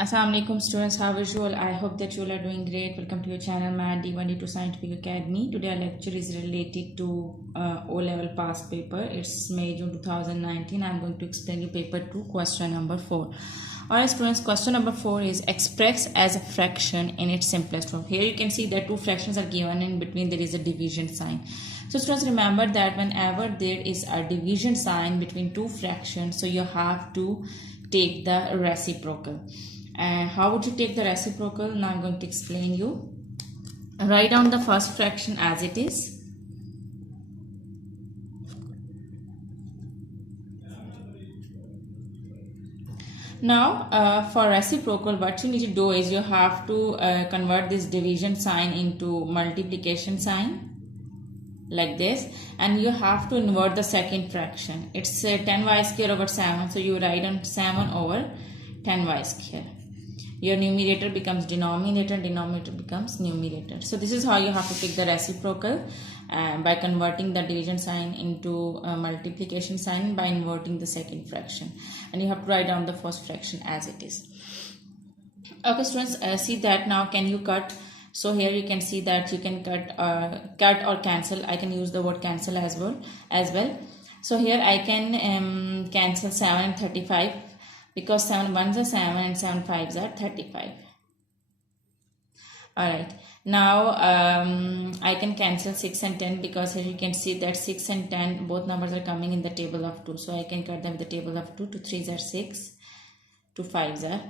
Assalamualaikum students, how usual? I hope that you all are doing great. Welcome to your channel Math D1D2 Scientific Academy. Today our lecture is related to O-level past paper. It's May June 2019. I'm going to explain you paper 2 question number 4. Alright students, question number 4 is express as a fraction in its simplest form. Here you can see that two fractions are given, in between there is a division sign. So students, remember that whenever there is a division sign between two fractions, so you have to take the reciprocal. And how would you take the reciprocal? Now I'm going to explain you. Write down the first fraction as it is. Now for reciprocal, what you need to do is you have to convert this division sign into multiplication sign like this, and you have to invert the second fraction. It's 10y square over 7, so you write on 7 over 10y square. Your numerator becomes denominator, denominator becomes numerator. So this is how you have to take the reciprocal by converting the division sign into multiplication sign by inverting the second fraction. And you have to write down the first fraction as it is. Okay students, see that now can you cut? So here you can see that you can cut or cancel. I can use the word cancel as well. So here I can cancel 7 and 35. Because 7 ones are 7 and 7 fives are 35. Alright, now I can cancel 6 and 10, because here you can see that 6 and 10 both numbers are coming in the table of 2. So I can cut them with the table of 2. 2 3s are 6, 2 5s are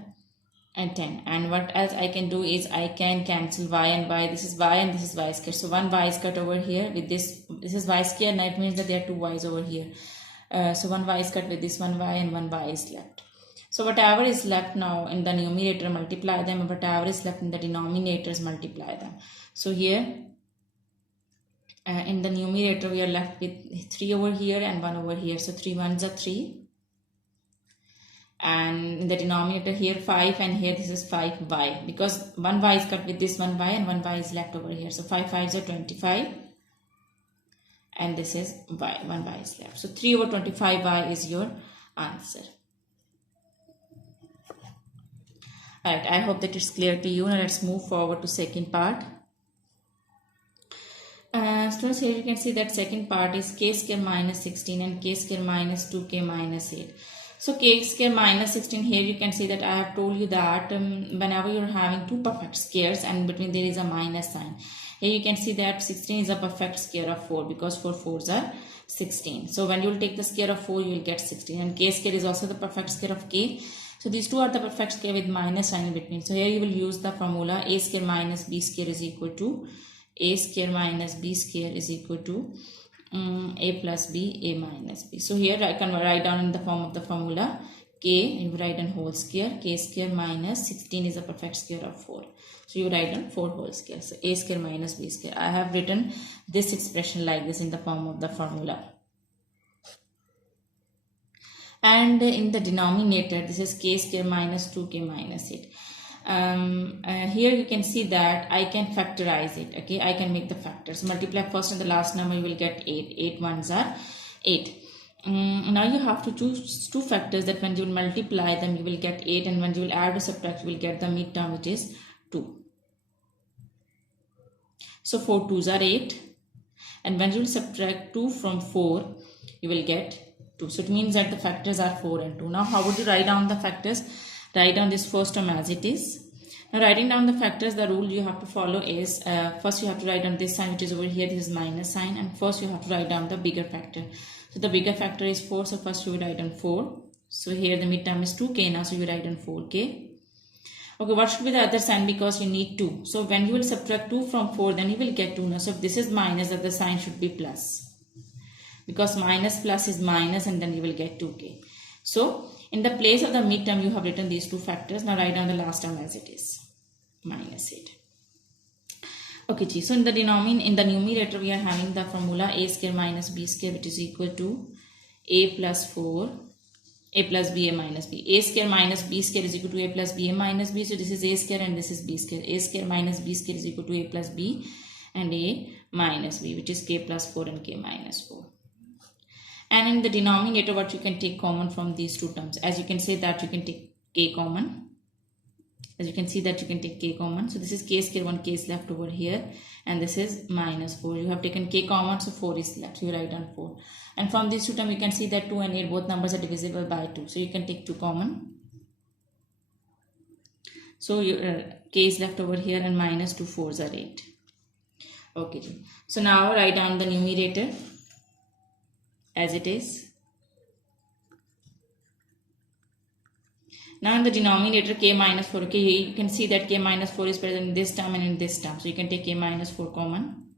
and 10. And what else I can do is I can cancel y and y. This is y and this is y square. So one y is cut over here with this. This is y square, and it means that there are two y's over here. So one y is cut with this one y, and one y is left. So whatever is left now in the numerator, multiply them, and whatever is left in the denominators, multiply them. So here in the numerator we are left with 3 over here and 1 over here. So 3 ones are 3. And in the denominator here 5, and here this is 5y, because one y is cut with this one y and one y is left over here. So 5 5s are 25, and this is y, one y is left. So 3 over 25y is your answer. Alright, I hope that it's clear to you. Now let's move forward to second part. Students, here you can see that second part is k square minus 16 and k square minus 2k minus 8. So k square minus 16, here you can see that I have told you that whenever you're having two perfect squares and between there is a minus sign. Here you can see that 16 is a perfect square of 4, because 4 4s are 16. So when you will take the square of 4, you will get 16, and k square is also the perfect square of k. So these two are the perfect square with minus sign in between. So here you will use the formula a square minus b square is equal to a square minus b square is equal to a plus b, a minus b. So here I can write down in the form of the formula k, and you write in whole square. K square minus 16 is a perfect square of 4. So you write on 4 whole square. So a square minus b square. I have written this expression like this in the form of the formula. And in the denominator, this is k square minus 2k minus 8. Here you can see that I can factorize it. Okay, I can make the factors. Multiply first and the last number, you will get 8. 8 ones are 8. Now you have to choose two factors that when you will multiply them, you will get 8, and when you will add or subtract, you will get the midterm, which is 2. So 4 2s are 8, and when you will subtract 2 from 4, you will get 2. So it means that the factors are 4 and 2. Now how would you write down the factors? Write down this first term as it is. Now writing down the factors, the rule you have to follow is first you have to write down this sign which is over here. This is minus sign, and first you have to write down the bigger factor. So the bigger factor is 4. So first you will write down 4. So here the midterm is 2k now. So you write down 4k. Okay, what should be the other sign? Because you need 2. So when you will subtract 2 from 4, then you will get 2 now. So if this is minus, the other sign should be plus, because minus plus is minus, and then you will get 2k. So in the place of the midterm, you have written these two factors. Now write down the last term as it is, minus 8. Okay, so in the numerator, we are having the formula a square minus b square, which is equal to a plus 4, a plus b, a minus b. A square minus b square is equal to a plus b, a minus b. So this is a square and this is b square. A square minus b square is equal to a plus b and a minus b, which is k plus 4 and k minus 4. And in the denominator, what you can take common from these two terms? As you can say that you can take k common. As you can see that you can take k common. So this is k square 1, k is left over here, and this is minus 4. You have taken k common, so 4 is left. So you write down 4. And from these two terms, you can see that 2 and 8 both numbers are divisible by 2. So you can take 2 common. So your k is left over here, and minus 2 4s are 8. Okay. So now write down the numerator as it is. Now in the denominator k minus 4, okay, you can see that k minus 4 is present in this term and in this term. So you can take k minus 4 common.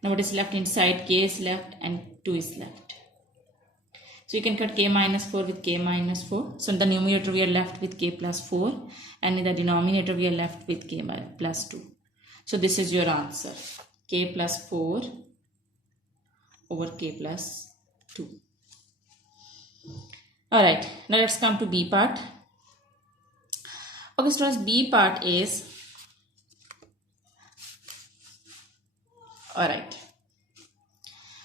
Now what is left inside? K is left and 2 is left. So you can cut k minus 4 with k minus 4. So in the numerator we are left with k plus 4, and in the denominator we are left with k plus 2. So this is your answer. K plus 4 over k plus 2. Alright, now let's come to B part. Okay, students, B part is, alright.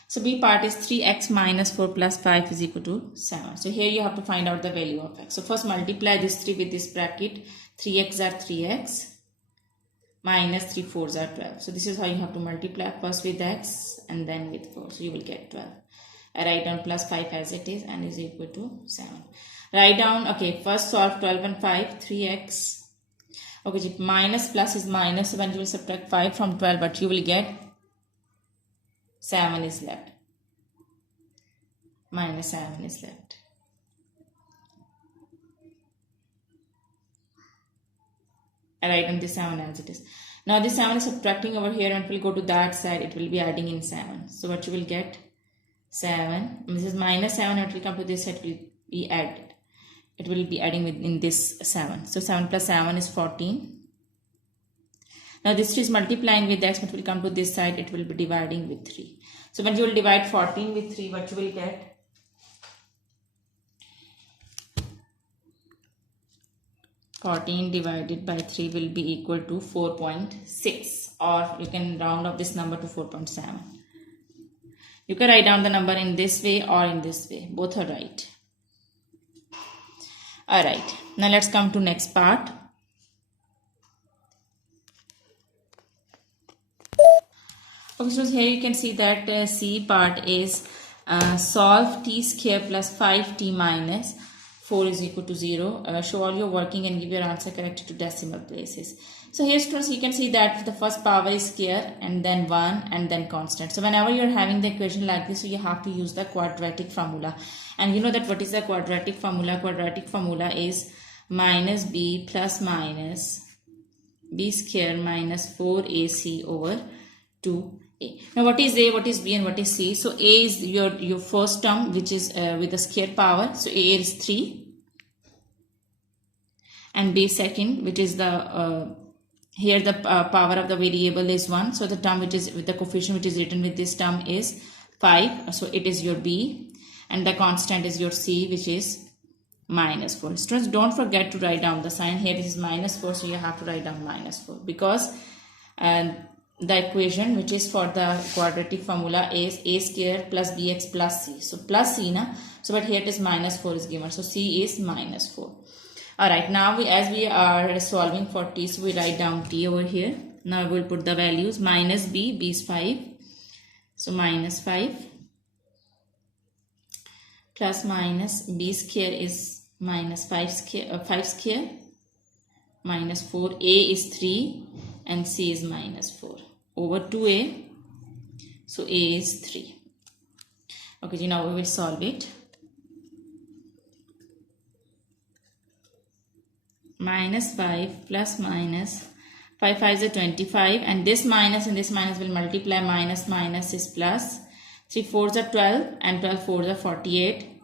So B part is 3x minus 4 plus 5 is equal to 7. So here you have to find out the value of x. So first multiply this 3 with this bracket. 3x are 3x minus 3 4s are 12. So this is how you have to multiply, first with x and then with 4. So you will get 12. I write down plus 5 as it is and is equal to 7. Write down, okay, first solve 12 and 5, 3x. Okay, minus plus is minus, so when you will subtract 5 from 12, but you will get 7 is left. Minus 7 is left. I write on this 7 as it is. Now this 7 is subtracting over here, and it will go to that side, it will be adding in 7. So what you will get? 7. This is minus 7, and it will come to this side, it will be added. It will be adding in this 7. So 7 plus 7 is 14. Now this 3 is multiplying with x, but will come to this side, it will be dividing with 3. So when you will divide 14 with 3, what you will get? 14 divided by 3 will be equal to 4.6, or you can round up this number to 4.7. You can write down the number in this way or in this way. Both are right. Alright, now let's come to next part. Okay, so here you can see that C part is solve t square plus 5t minus 4 is equal to 0. Show all your working and give your answer corrected to decimal places. So here students, you can see that the first power is square and then 1 and then constant. So whenever you are having the equation like this, so you have to use the quadratic formula. And you know that what is the quadratic formula? Quadratic formula is minus b plus minus b square minus 4ac over 2a. Now what is a, what is b, and what is c? So a is your first term, which is with the square power. So a is 3, and b second, which is the here the power of the variable is 1. So the term which is with the coefficient which is written with this term is 5. So it is your b, and the constant is your c, which is minus 4. Students, don't forget to write down the sign. Here this is minus 4, so you have to write down minus 4, because the equation which is for the quadratic formula is a square plus bx plus c. So plus c na. So but here it is minus 4 is given. So c is minus 4. Alright, now as we are solving for t, so we write down t over here. Now we will put the values. Minus b, b is 5. So minus 5. Plus minus b square is minus 5 square. Minus 4. A is 3 and c is minus 4 over 2a. So a is 3. Okay, so now we will solve it. Minus 5 plus minus 5 5 is 25, and this minus and this minus will multiply. Minus minus is plus. 3 4s are 12 and 12 4s are 48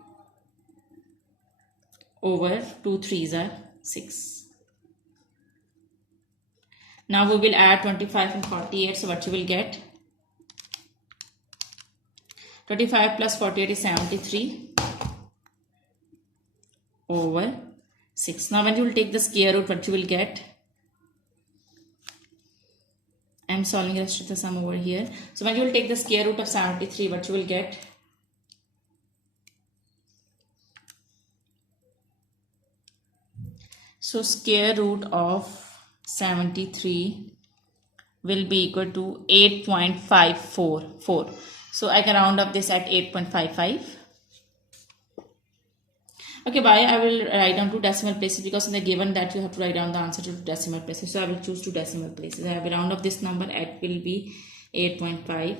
over 2 3s are 6. Now we will add 25 and 48. So what you will get? 25 plus 48 is 73 over 6. Now when you will take the square root, what you will get? I am solving the rest of the sum over here. So when you will take the square root of 73, what you will get? So square root of 73 will be equal to 8.544. So I can round up this at 8.55. Okay, why I will write down two decimal places, because in the given that you have to write down the answer to decimal places. So I will choose two decimal places. I will round up this number, it will be 8.55.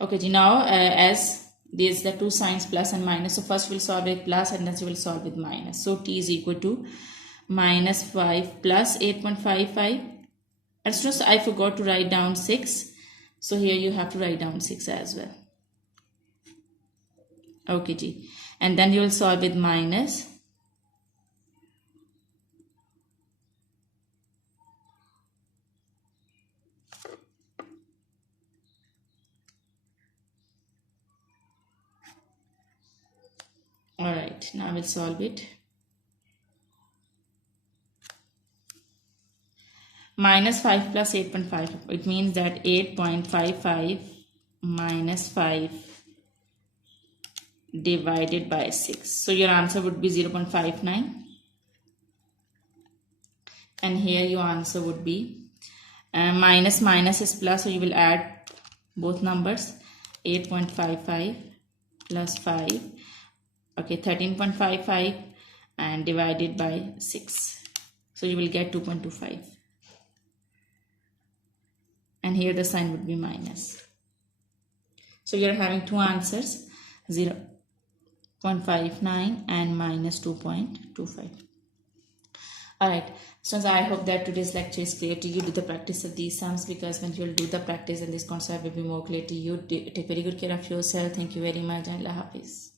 Okay, now as these the two signs plus and minus, so first we'll solve with plus and then we will solve with minus. So t is equal to minus 5 plus 8.55. And students, I forgot to write down 6. So here you have to write down 6 as well. Okay, G. And then you will solve with minus. Alright, now we'll solve it. Minus 5 plus 8.5. It means that 8.55 minus 5 divided by 6. So your answer would be 0.59. And here your answer would be minus is plus, so you will add both numbers. 8.55 plus 5. Okay, 13.55 and divided by 6. So you will get 2.25. And here the sign would be minus. So you are having two answers, 0.59 and minus 2.25. Alright, so I hope that today's lecture is clear to you. Do the practice of these sums, because when you will do the practice and this concept will be more clear to you. Take very good care of yourself. Thank you very much and Allah Hafiz.